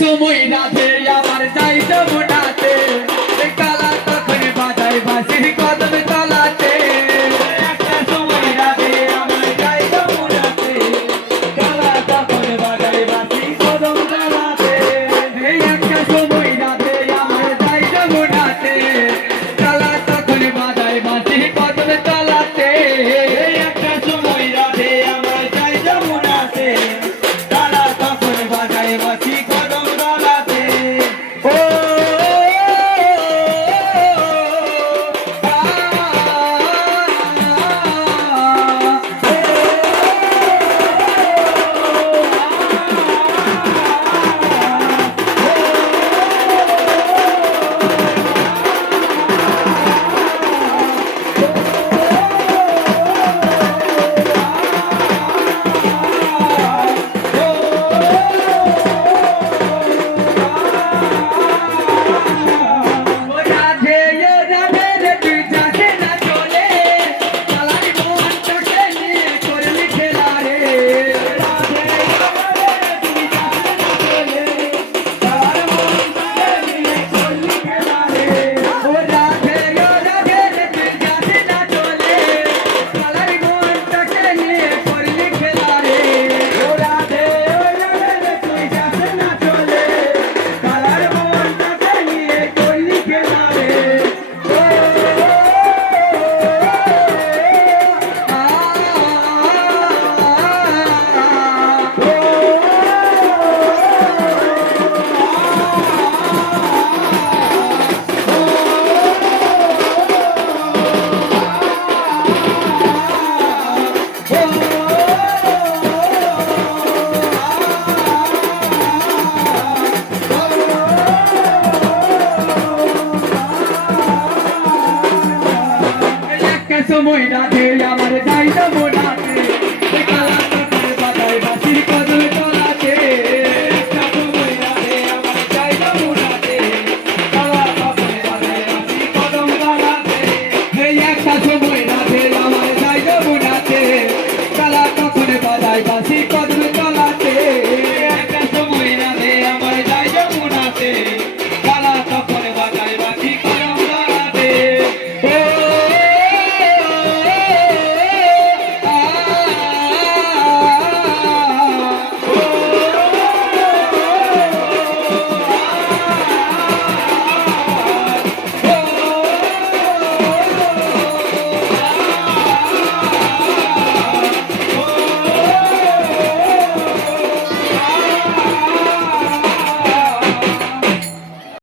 সময় রাধে আমার যাইতে মোটাতে কালা তখন বাজাই বাসির কদম তলাতে একটা সময় রাধে আমার যাইতে মোটাতে কালা তখন বাজাই বাসির কদম তলাতে একটা সময় রাধে আমার যাইতে মোটাতে কালা তখন বাজাই বাসির কদম তলাতে একটা সময় রাধে আমার যাইতে মোটাতে কালা তখন বাজাই বাসি সময় রাধে আমার যাইতে মোটাতে কালা তখন বাজাই বাসির